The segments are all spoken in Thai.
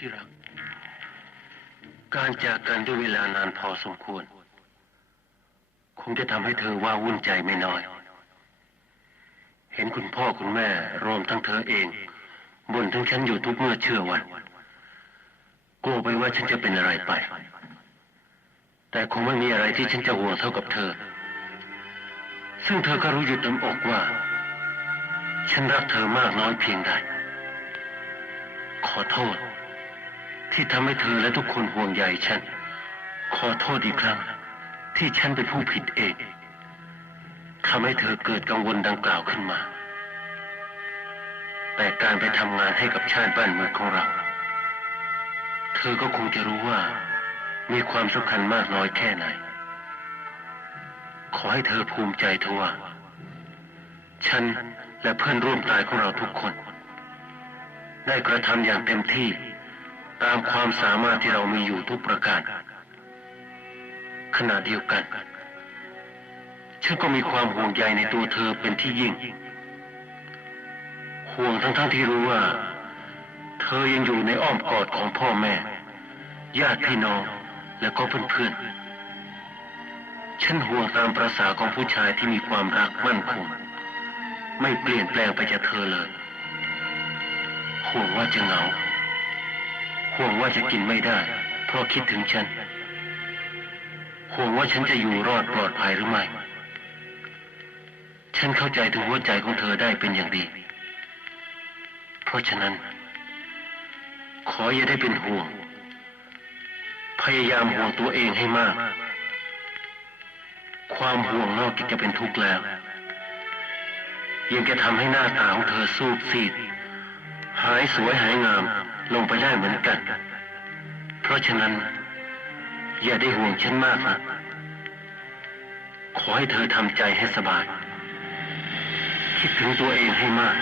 ที่รัก การจากกันด้วยเวลานานพอสมควร คงจะทำให้เธอว่าวุ่นใจไม่น้อย เห็นคุณพ่อคุณแม่รวมทั้งเธอเองบ่นถึงฉันอยู่ทุกเมื่อเชื่อวันกลัวไปว่าฉันจะเป็นอะไรไป แต่คงไม่มีอะไรที่ฉันจะห่วงเท่ากับเธอ ซึ่งเธอก็รู้อยู่เต็มอกว่า ฉันรักเธอมากน้อยเพียงใดขอโทษ ที่ทำให้เธอและทุกคนห่วงใยฉัน ขอโทษอีกครั้ง ที่ฉันเป็นผู้ผิดเองทำให้เธอเกิดกังวลดังกล่าวขึ้นมา แต่การไปทำงานให้กับชาติบ้านเมืองของเรา เธอก็คงจะรู้ว่า มีความสำคัญมากน้อยแค่ไหน ขอให้เธอภูมิใจเถอะว่า ฉันและเพื่อนร่วมตายของเราทุกคน ได้กระทำอย่างเต็มที่ ตามความสามารถที่เรามีอยู่ทุกประการ ขณะเดียวกัน ฉันก็มีความห่วงใยในตัวเธอเป็นที่ยิ่ง ห่วงทั้งๆทที่รู้ว่า เธอยังอยู่ในอ้อมกอดของพ่อแม่ ญาติพี่น้องและก็เพื่อนๆ ฉันห่วงตามประษาของผู้ชายที่มีความรักมั่นคง ไม่เปลี่ยนแปลงไปจากเธอเลย ห่วงว่าจะเหงา ห่วงว่าจะกินไม่ได้ เพราะคิดถึงฉัน ห่วงว่าฉันจะอยู่รอดปลอดภัยหรือไม่ ฉันเข้าใจถึงหัวใจของเธอได้เป็นอย่างดี เพราะฉะนั้น ขออย่าได้เป็นห่วง พยายามห่วงตัวเองให้มาก ความห่วงนอกจากจะเป็นทุกข์แล้ว ยังจะทำให้หน้าตาของเธอสูบซีดหายสวยหายงาม ลงไปได้เหมือนกัน เพราะฉะนั้น อย่าได้ห่วงฉันมากนะขอให้เธอทำใจให้สบาย คิดถึงตัวเองให้มาก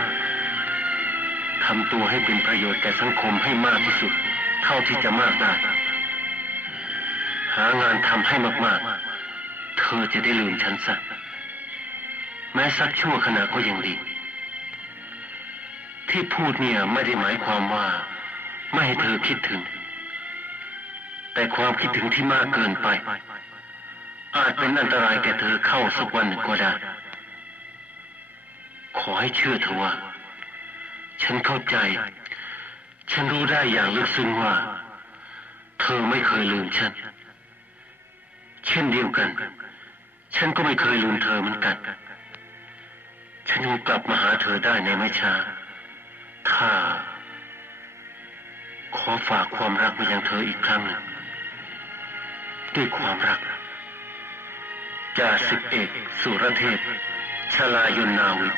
ทำตัวให้เป็นประโยชน์แก่สังคมให้มากที่สุด เท่าที่จะมากได้หางานทำให้มากๆ เธอจะได้ลืมฉันซะแม้สักชั่วขณะก็ยังดี ที่พูดเนี่ยไม่ได้หมายความว่า ไม่ให้เธอคิดถึง แต่ความคิดถึงที่มากเกินไป อาจเป็นอันตรายแก่เธอเข้าสักวันหนึ่งก็ได้ ขอให้เชื่อเถอะว่า ฉันเข้าใจ ฉันรู้ได้อย่างลึกซึ้งว่า เธอไม่เคยลืมฉัน เช่นเดียวกัน ฉันก็ไม่เคยลืมเธอเหมือนกัน ฉันคงกลับมาหาเธอได้ในไม่ช้าถ้า ขอฝากความรักไปยังเธออีกครั้งหนึ่งด้วยความรักจ่าสิบเอกสุรเทพชลายุนนาวิท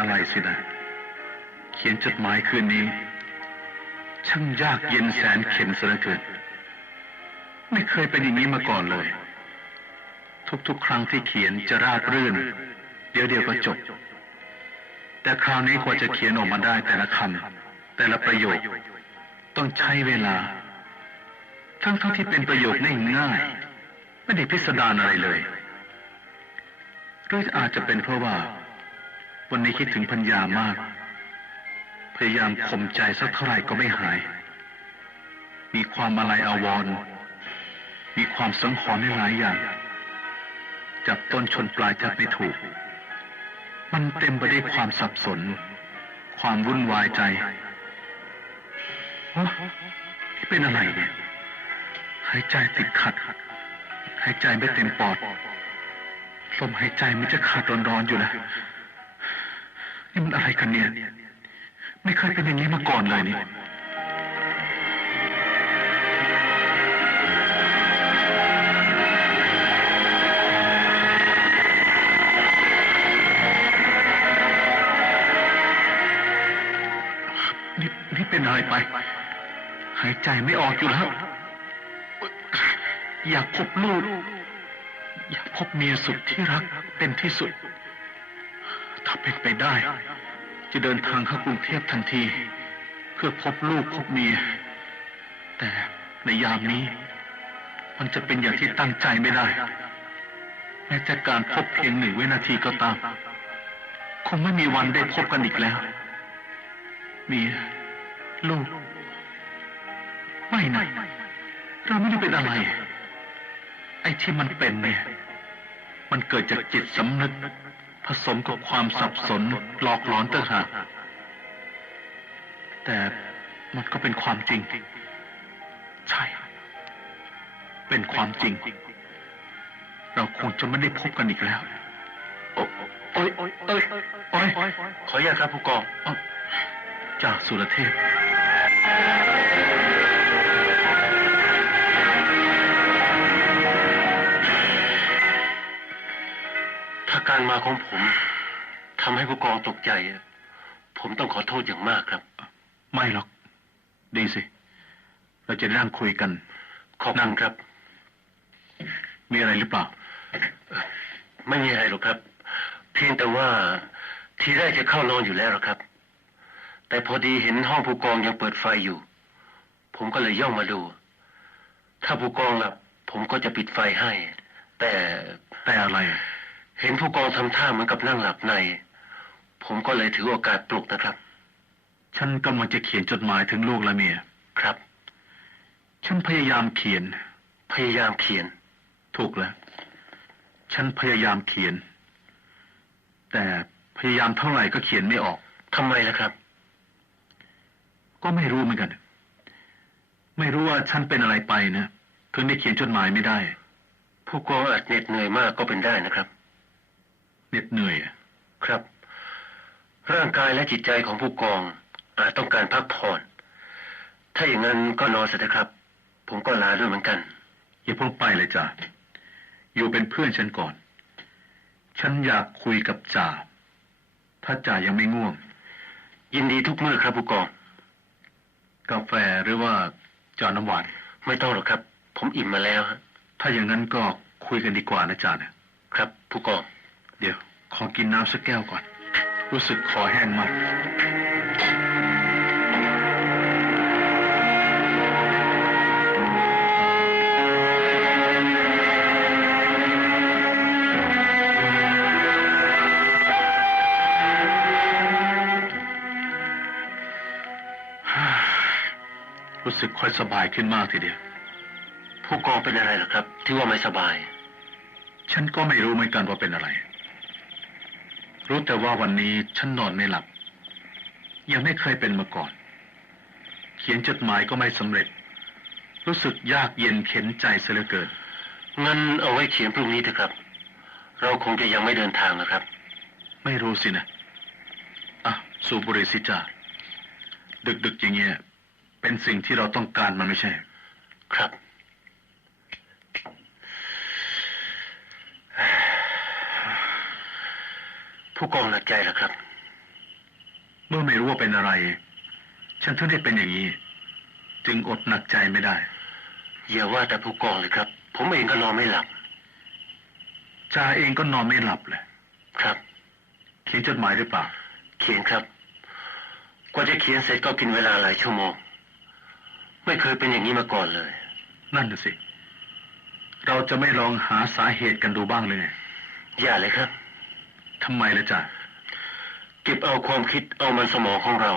อะไรสินะ เขียนจดหมายคืนนี้ ช่างยากเย็นแสนเข็นเสือเกินไม่เคยเป็นอย่างนี้มาก่อนเลย ทุกๆ ครั้งที่เขียนจะราบรื่น เดี๋ยวเดียวก็จบ แต่คราวนี้กว่าจะเขียนออกมาได้แต่ละคำแต่ละประโยค ต้องใช้เวลา ทั้งๆทที่เป็นประโยคง่ายๆไม่ได้พิสดารอะไรเลยหรืออาจจะเป็นเพราะว่า วันนี้คิดถึงพัญญามาก พยายามข่มใจสักเท่าไหร่ก็ไม่หาย มีความอะไรอาวร มีความสังหรณ์ในหลายอย่าง จับต้นชนปลายจับไม่ถูก มันเต็มไปด้วยความสับสน ความวุ่นวายใจที่เป็นอะไรเนี่ย หายใจติดขัด หายใจไม่เต็มปอดลมหายใจมันจะขาดร้อนๆอยู่แล้ว นี่มันอะไรกันเนี่ย ไม่เคยเป็นอย่างนี้มาก่อนเลยนี่นี่นี่เป็นอะไรไป หายใจไม่ออกอยู่แล้ว อยากพบลูก อยากพบเมียสุดที่รักเป็นที่สุด ถ้าเป็นไปได้ จะเดินทางเข้ากรุงเทพทันที เพื่อพบลูกพบเมีย แต่ในยามนี้ มันจะเป็นอย่างที่ตั้งใจไม่ได้ แม้แต่การพบเพียงหนึ่งวินาทีก็ตาม คงไม่มีวันได้พบกันอีกแล้ว เมียลูก ไม่นะเราไม่ได้เป็นอะไร ไอ้ที่มันเป็นเนี่ย มันเกิดจากจิตสำนึก ผสมกับความสับสนหลอกหลอนต่างหากแต่มันก็เป็นความจริง ใช่ เป็นความจริง เราคงจะไม่ได้พบกันอีกแล้ว โอ้โอ้ยโอ้ยโอ้ยโอ้ยขออนุญาตครับผู้กองเอ้าจ่าสุรเทพาการมาของผมทำให้ผู้กองตกใจ ผมต้องขอโทษอย่างมากครับ ไม่หรอก ดีสิ เราจะได้นั่งคุยกัน ขอบคุณครับ มีอะไรหรือเปล่า ไม่มีอะไรหรอกครับ เพียงแต่ว่าทีแรกจะเข้านอนอยู่แล้วหรอกครับ แต่พอดีเห็นห้องผู้กองยังเปิดไฟอยู่ ผมก็เลยย่องมาดู ถ้าผู้กองหลับผมก็จะปิดไฟให้ แต่แต่อะไร เห็นผู้กองทำท่าเหมือนกับนั่งหลับใน ผมก็เลยถือโอกาสปลุกนะครับ ฉันกำลังจะเขียนจดหมายถึงลูกและเมีย ครับ ฉันพยายามเขียน พยายามเขียน ถูกแล้ว ฉันพยายามเขียน แต่พยายามเท่าไหร่ก็เขียนไม่ออกทำไมล่ะครับ ก็ไม่รู้เหมือนกัน ไม่รู้ว่าฉันเป็นอะไรไปนะถึงได้เขียนจดหมายไม่ได้ ผู้กองอาจเหน็ดเหนื่อยมากก็เป็นได้นะครับ เหน็ดเหนื่อยอะครับ ร่างกายและจิตใจของผู้กองอาจต้องการพักผ่อน ถ้าอย่างนั้นก็นอนเสร็จครับ ผมก็ลาด้วยเหมือนกัน อย่าเพิ่งไปเลยจ่าอยู่เป็นเพื่อนฉันก่อน ฉันอยากคุยกับจ่าถ้าจ่ายังไม่ง่วง ยินดีทุกมื้อครับผู้กอง กาแฟหรือว่าจ่าน้ำหวานไม่ต้องหรอกครับ ผมอิ่มมาแล้วฮะถ้าอย่างนั้นก็คุยกันดีกว่านะจ่านะครับ ผู้กอง เดี๋ยว ขอกินน้ำสักแก้วก่อน รู้สึกคอแห้งมาก รู้สึกค่อยสบายขึ้นมากทีเดียว ผู้กองเป็นอะไรเหรอครับ ที่ว่าไม่สบาย ฉันก็ไม่รู้เหมือนกันว่าเป็นอะไร รู้แต่ว่าวันนี้ฉันนอนไม่หลับ ยังไม่เคยเป็นมาก่อน เขียนจดหมายก็ไม่สำเร็จ รู้สึกยากเย็นเข็นใจเสียเหลือเกินงั้นเอาไว้เขียนพรุ่งนี้เถอะครับ เราคงจะยังไม่เดินทางนะครับ ไม่รู้สินะอะสูบบุหรี่สิจ้าดึกๆอย่างเงี้ยเป็นสิ่งที่เราต้องการมันไม่ใช่ ครับ ผู้กองหนักใจเหรอครับ เมื่อไม่รู้ว่าเป็นอะไร ฉันถึงได้เป็นอย่างนี้ จึงอดหนักใจไม่ได้ อย่าว่าแต่ผู้กองเลยครับ ผมเองก็นอนไม่หลับจ่าเองก็นอนไม่หลับเลยครับ เขียนจดหมายหรือเปล่า เขียนครับ กว่าจะเขียนเสร็จก็กินเวลาหลายชั่วโมง ไม่เคยเป็นอย่างนี้มาก่อนเลย นั่นน่ะสิ เราจะไม่ลองหาสาเหตุกันดูบ้างเลยไงอย่าเลยครับ ทำไมล่ะจ๊ะเก็บเอาความคิดเอามันสมองของเรา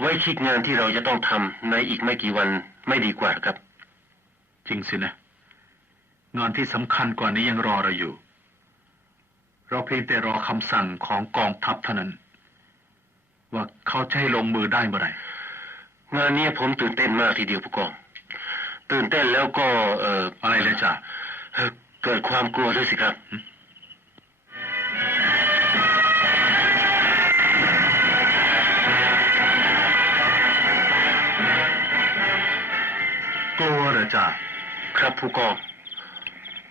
ไว้คิดงานที่เราจะต้องทำในอีกไม่กี่วันไม่ดีกว่าหรือครับ จริงสินะ งานที่สำคัญกว่านี้ยังรอเราอยู่ เราเพียงแต่รอคำสั่งของกองทัพเท่านั้น ว่าเขาจะให้ลงมือได้เมื่อไหร่งานนี้ผมตื่นเต้นมากทีเดียวผู้กอง ตื่นเต้นแล้วก็ เอ่ออะไรเลยจ๊ะเอ่อเกิดความกลัวด้วยสิครับ จ่าครับผู้กอง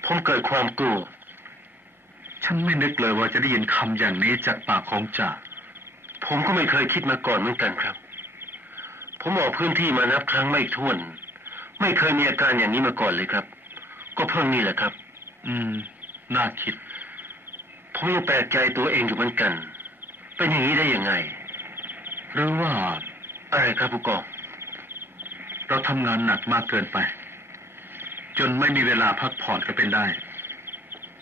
ผมเกิดความกลัว ฉันไม่นึกเลยว่าจะได้ยินคำอย่างนี้จากปากของจ่าผมก็ไม่เคยคิดมาก่อนเหมือนกันครับ ผมออกพื้นที่มานับครั้งไม่ถ้วน ไม่เคยมีอาการอย่างนี้มาก่อนเลยครับ ก็เพิ่งนี่แหละครับ อืม น่าคิด ผมยังแปลกใจตัวเองอยู่เหมือนกัน เป็นอย่างนี้ได้ยังไง หรือว่าอะไรครับผู้กอง เราทำงานหนักมากเกินไป จนไม่มีเวลาพักผ่อนก็เป็นได้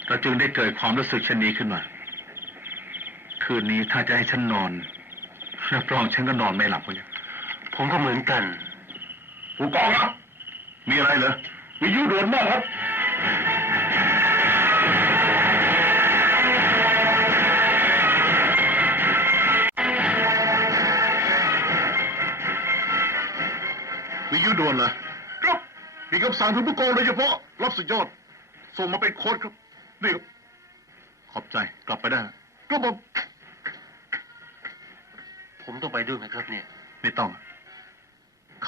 เราจึงได้เกิดความรู้สึกช่นนี้ขึ้นมา คืนนี้ถ้าจะให้ฉันนอนรับรองฉันก็นอนไม่หลับเลยผมก็เหมือนกันผู้กองครับ มีอะไรเหรอมียุ่เดือนมากครับ วิทยุด่วนเหรอครับมีคำสั่งถึงผู้กองโดยเฉพาะรับสุดยอด ส่งมาเป็นโค้ดครับนี่ครับขอบใจกลับไปได้ครับผมผมต้องไปด้วยไหมครับเนี่ย ไม่ต้อง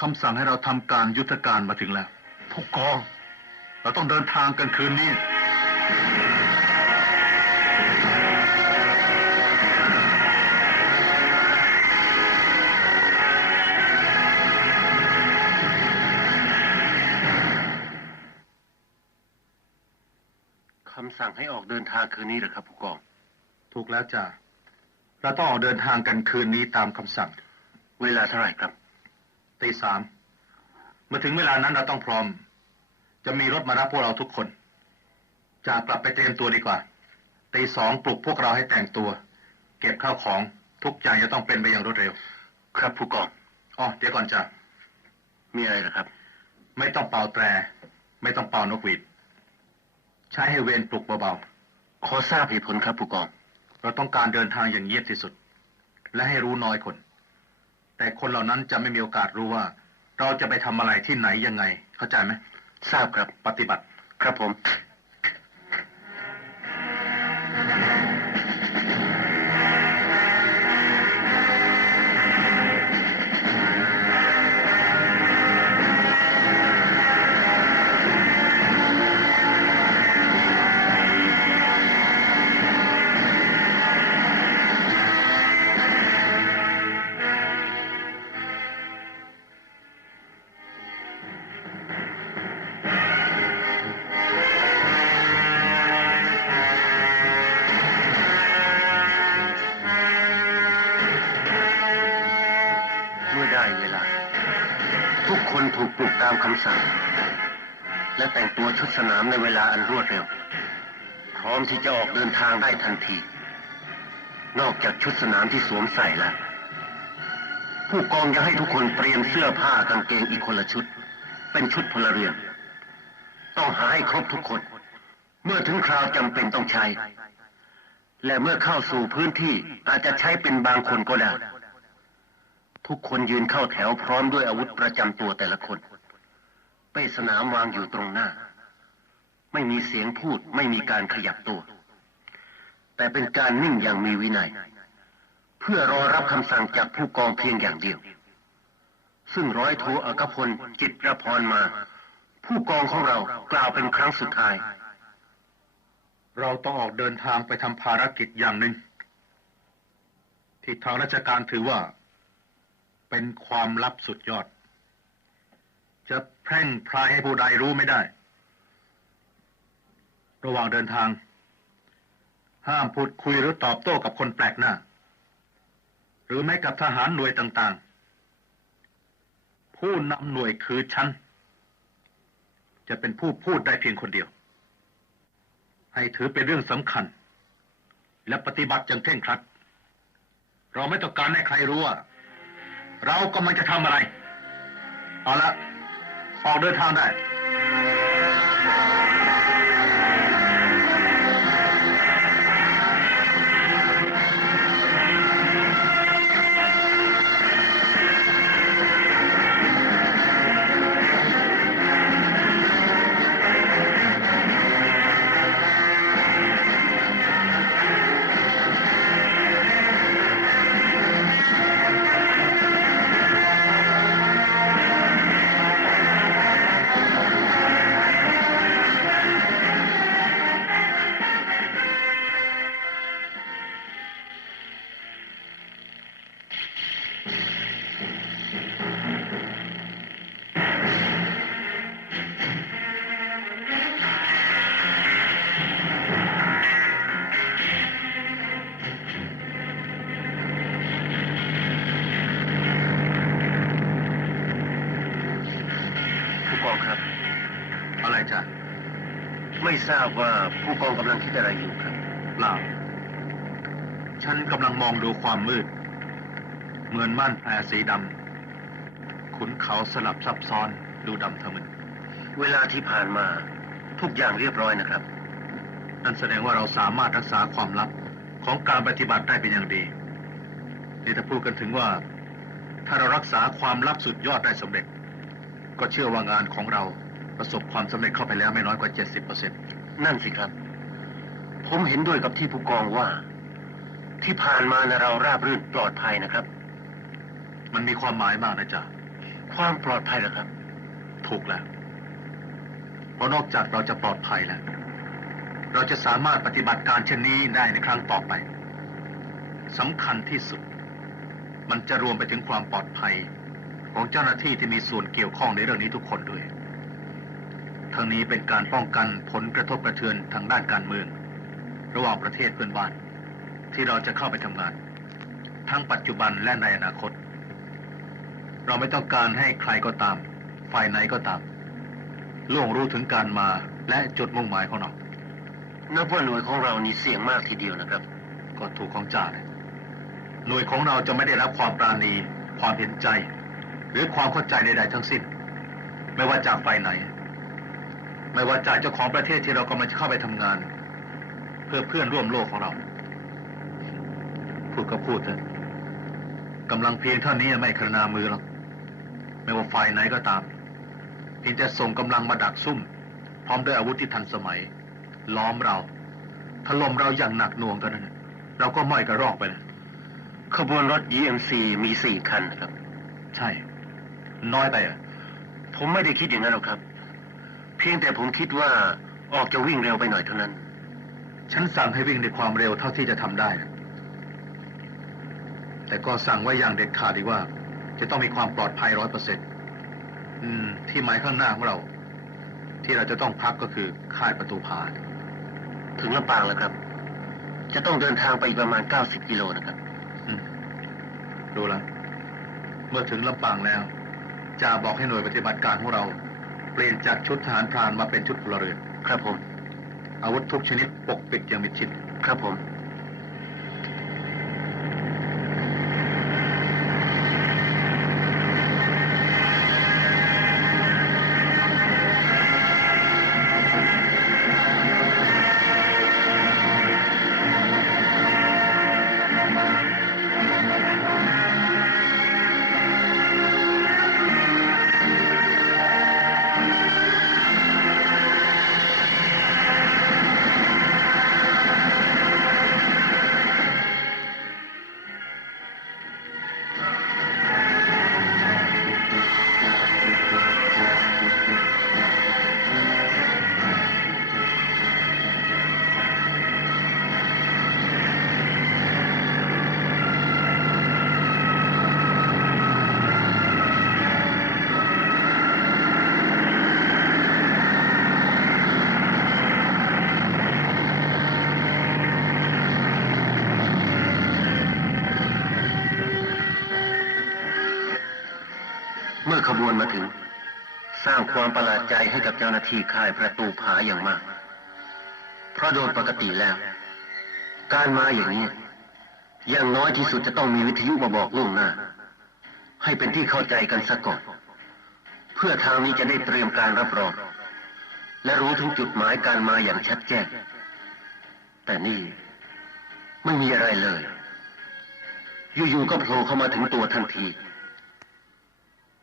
คำสั่งให้เราทำการยุทธการมาถึงแล้ว ผู้กอง เราต้องเดินทางกันคืนนี้ สั่งให้ออกเดินทางคืนนี้เหรอครับผู้กอง ถูกแล้วจ้ะเราต้องออกเดินทางกันคืนนี้ตามคำสั่งเวลาเท่าไหร่ครับตีสามเมื่อถึงเวลานั้นเราต้องพร้อม จะมีรถมารับพวกเราทุกคนจะกลับไปเตรียมตัวดีกว่าตีสองปลุกพวกเราให้แต่งตัว เก็บข้าวของทุกอย่างจะต้องเป็นไปอย่างรวดเร็ว ครับผู้กองอ๋อเดี๋ยวก่อนจ้ะมีอะไรเหรอครับ ไม่ต้องเป่าแตร ไม่ต้องเป่านกหวีด ใช้ให้เวรปลุกเบาๆ ขอทราบเหตุผลครับผู้กอง เราต้องการเดินทางอย่างเงียบที่สุด และให้รู้น้อยคน แต่คนเหล่านั้นจะไม่มีโอกาสรู้ว่า เราจะไปทำอะไรที่ไหนยังไง เข้าใจไหมทราบครับปฏิบัติ ครับผม คนถูกปลุกตามคำสั่ง และแต่งตัวชุดสนามในเวลาอันรวดเร็ว พร้อมที่จะออกเดินทางได้ทันที นอกจากชุดสนามที่สวมใส่แล้ว ผู้กองยังให้ทุกคนเตรียมเสื้อผ้ากางเกงอีกคนละชุด เป็นชุดพลเรือนต้องหาให้ครบทุกคน เมื่อถึงคราวจำเป็นต้องใช้ และเมื่อเข้าสู่พื้นที่อาจจะใช้เป็นบางคนก็ได้ ทุกคนยืนเข้าแถวพร้อมด้วยอาวุธประจำตัวแต่ละคน เป้สนามวางอยู่ตรงหน้า ไม่มีเสียงพูดไม่มีการขยับตัว แต่เป็นการนิ่งอย่างมีวินัย เพื่อรอรับคำสั่งจากผู้กองเพียงอย่างเดียว ซึ่งร้อยโทอักพลจิตรพรมา ผู้กองของเรากล่าวเป็นครั้งสุดท้าย เราต้องออกเดินทางไปทำภารกิจอย่างหนึ่งที่ทางราชการถือว่า เป็นความลับสุดยอด จะแพร่งพรายให้ผู้ใดรู้ไม่ได้ ระหว่างเดินทาง ห้ามพูดคุยหรือตอบโต้กับคนแปลกหน้า หรือแม้กับทหารหน่วยต่างๆ ผู้นำหน่วยคือฉัน จะเป็นผู้พูดได้เพียงคนเดียว ให้ถือเป็นเรื่องสำคัญ และปฏิบัติอย่างเคร่งครัด เราไม่ต้องการให้ใครรู้ว่า เรากำลังจะทำอะไร เอาละออกเดินทางได้ ทราบว่าผู้กองกำลังคิดอะไรอยู่ครับเปล่าฉันกำลังมองดูความมืด เหมือนม่านแพรสีดำขุนเขาสลับซับซ้อนดูดำทะมึนเวลาที่ผ่านมาทุกอย่างเรียบร้อยนะครับ นั่นแสดงว่าเราสามารถรักษาความลับของการปฏิบัติได้เป็นอย่างดีนี่ถ้าพูดกันถึงว่า ถ้าเรารักษาความลับสุดยอดได้สำเร็จ ก็เชื่อว่างานของเราประสบความสำเร็จเข้าไปแล้วไม่น้อยกว่า 70%นั่ นสิครับ ผมเห็นด้วยกับที่ผู้กองว่า ที่ผ่านมานะเราราบรื่นปลอดภัยนะครับ มันมีความหมายมากนะจ๊ะความปลอดภัยเหรอครับ ถูกแล้วเพราะนอกจากเราจะปลอดภัยแล้ว เราจะสามารถปฏิบัติการเช่นนี้ได้ในครั้งต่อไปสำคัญที่สุด มันจะรวมไปถึงความปลอดภัย ของเจ้าหน้าที่ที่มีส่วนเกี่ยวข้องในเรื่องนี้ทุกคนด้วย ทั้งนี้เป็นการป้องกันผลกระทบกระเทือนทางด้านการเมือง ระหว่างประเทศเพื่อนบ้าน ที่เราจะเข้าไปทำงาน ทั้งปัจจุบันและในอนาคต เราไม่ต้องการให้ใครก็ตาม ฝ่ายไหนก็ตามล่วงรู้ถึงการมาและจุดมุ่งหมายของเรานับว่าหน่วยของเรานี่เสี่ยงมากทีเดียวนะครับ ก็ถูกของจ่านะหน่วยของเราจะไม่ได้รับความปราณี ความเห็นใจ หรือความเข้าใจใดๆทั้งสิ้น ไม่ว่าจากฝ่ายไหน ไม่ว่าจากเจ้าของประเทศที่เรากำลังจะเข้าไปทำงาน เพื่อเพื่อนร่วมโลกของเรา พูดก็พูดเถอะกำลังเพียงเท่านี้ไม่ขนามือหรอกไม่ว่าฝ่ายไหนก็ตามเพียงจะส่งกำลังมาดักซุ่ม พร้อมด้วยอาวุธที่ทันสมัย ล้อมเราถล่มเราอย่างหนักหน่วงเท่านั้นนะเราก็ม้อยกระรอกไปเลยขบวนรถ GMC มีสี่คันนะครับ ใช่ น้อยไปอะผมไม่ได้คิดอย่างนั้นหรอกครับ เพียงแต่ผมคิดว่าออกจะวิ่งเร็วไปหน่อยเท่านั้น ฉันสั่งให้วิ่งในความเร็วเท่าที่จะทำได้นะแต่ก็สั่งไว้อย่างเด็ดขาดอีกว่า จะต้องมีความปลอดภัยร้อยเปอร์เซ็นต์ที่หมายข้างหน้าของเรา ที่เราจะต้องพักก็คือค่ายประตูพาถึงลำปางแล้วครับ จะต้องเดินทางไปอีกประมาณ90กิโลนะครับอืมดูแล้วเมื่อถึงลำปางแล้วจ่าบอกให้หน่วยปฏิบัติการของเรา เปลี่ยนจากชุดทหารพรานมาเป็นชุดพลเรือน ครับผม อาวุธทุกชนิดปกปิดอย่างมิดชิด ครับผม สร้างความประหลาดใจให้กับเจ้าหน้าที่ค่ายประตูผาอย่างมาก เพราะโดยปกติแล้ว การมาอย่างนี้ อย่างน้อยที่สุดจะต้องมีวิทยุมาบอกล่วงหน้า ให้เป็นที่เข้าใจกันซะก่อน เพื่อทางนี้จะได้เตรียมการรับรองและรู้ถึงจุดหมายการมาอย่างชัดแจ้ง แต่นี่ไม่มีอะไรเลย อยู่ๆก็โผล่เข้ามาถึงตัวทันที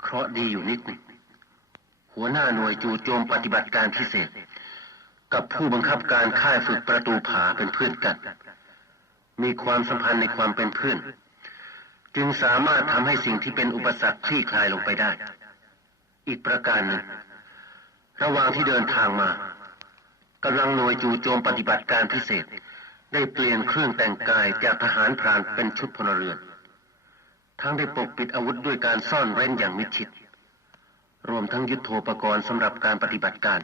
เคราะดีอยู่นิดนึง หัวหน้าหน่วยจู่โจมปฏิบัติการพิเศษ กับผู้บังคับการค่ายฝึกประตูผาเป็นเพื่อนกัน มีความสัมพันธ์ในความเป็นเพื่อน จึงสามารถทำให้สิ่งที่เป็นอุปสรรคคลี่คลายลงไปได้ อีกประการหนึ่ง ระหว่างที่เดินทางมากำลังหน่วยจู่โจมปฏิบัติการพิเศษ ได้เปลี่ยนเครื่องแต่งกายจากทหารพรานเป็นชุดพลเรือน ทั้งได้ปกปิดอาวุธด้วยการซ่อนเร้นอย่างมิดชิด รวมทั้งยุทโธปกรณ์สำหรับการปฏิบัติการ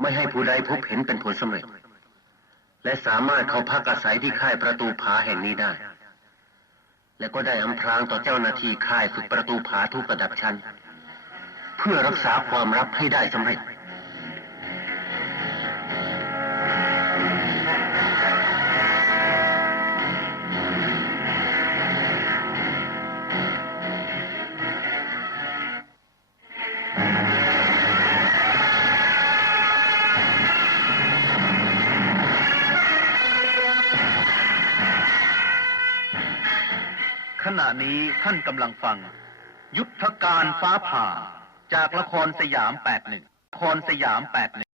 ไม่ให้ผู้ใดพบเห็นเป็นผลสำเร็จ และสามารถเข้าพักอาศัยที่ค่ายประตูผาแห่งนี้ได้ และก็ได้อำพรางต่อเจ้าหน้าที่ค่ายฝึกประตูผาทุกระดับชั้น เพื่อรักษาความรับให้ได้สำเร็จำลังฟัง ยุทธการฟ้าผ่าจากละครสยาม 81ละครสยาม 81